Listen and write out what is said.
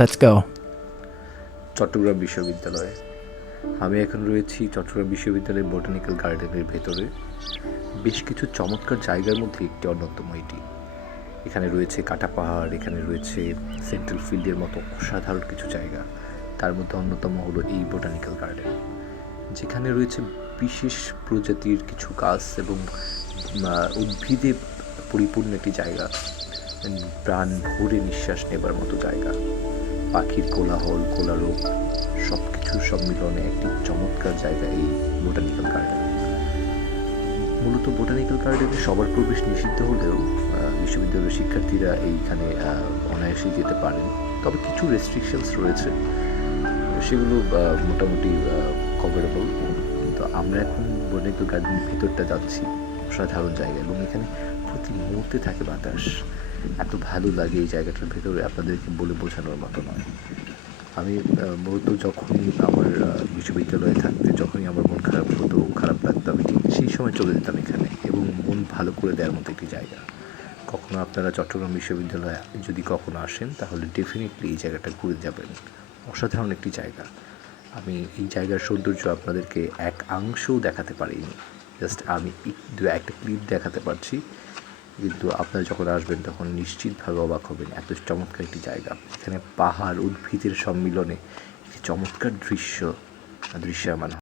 Let's go. Chittagong বিশ্ববিদ্যালয়ে আমি এখন রয়েছি চট্টগ্রাম বিশ্ববিদ্যালয়ের বোটানিক্যাল গার্ডেনের ভেতরে। বেশ কিছু চমৎকার জায়গার মধ্যে একটি অন্যতম এটি। এখানে রয়েছে কাটা পাহাড়, এখানে রয়েছে সেন্ট্রাল ফিল্ডের মতো অসাধারণ কিছু জায়গা। তার মধ্যে অন্যতম হলো এই বোটানিক্যাল গার্ডেন, যেখানে রয়েছে বিশেষ প্রজাতির কিছু গাছ এবং উদ্ভিদে পরিপূর্ণ একটি জায়গা, প্রাণ ভরে নিঃশ্বাস নেবার মতো জায়গা। পাখির কোলাহল, কোলারব সব কিছুর সম্মিলনে একটি চমৎকার জায়গা এই বোটানিক্যাল গার্ডেন। মূলত বোটানিক্যাল গার্ডেনে সবার প্রবেশ নিষিদ্ধ হলেও বিশ্ববিদ্যালয়ের শিক্ষার্থীরা এইখানে অনায়াসেই যেতে পারেন। তবে কিছু রেস্ট্রিকশনস রয়েছে, সেগুলো মোটামুটি কভারেবল। কিন্তু আমরা এখন বোটানিক্যাল গার্ডেনের ভিতরটা যাচ্ছি। অসাধারণ জায়গা এবং এখানে প্রতি মুহূর্তে থাকে বাতাস। এত ভালো লাগে এই জায়গাটার ভেতরে, আপনাদেরকে বলে বোঝানোর মতো নয়। আমি মূলত যখন আমার বিশ্ববিদ্যালয়ে থাকতে যখনই আমার মন খারাপ হতো, খারাপ লাগতো, আমি ঠিক সেই সময় চলে যেতাম এখানে এবং মন ভালো করে দেওয়ার মতো একটি জায়গা। কখনো আপনারা চট্টগ্রাম বিশ্ববিদ্যালয়ে যদি কখনো আসেন তাহলে ডেফিনেটলি এই জায়গাটা ঘুরে যাবেন। অসাধারণ একটি জায়গা। আমি এই জায়গার সৌন্দর্য আপনাদেরকে একাংশও দেখাতে পারিনি, জাস্ট আমি একটা ক্লিপ দেখাতে পারছি। কিন্তু আপনারা যখন আসবেন তখন নিশ্চিতভাবে অবাক হবেন, এত চমৎকার একটি জায়গা। এখানে পাহাড় উদ্ভিদের সম্মিলনে একটি চমৎকার দৃশ্যমান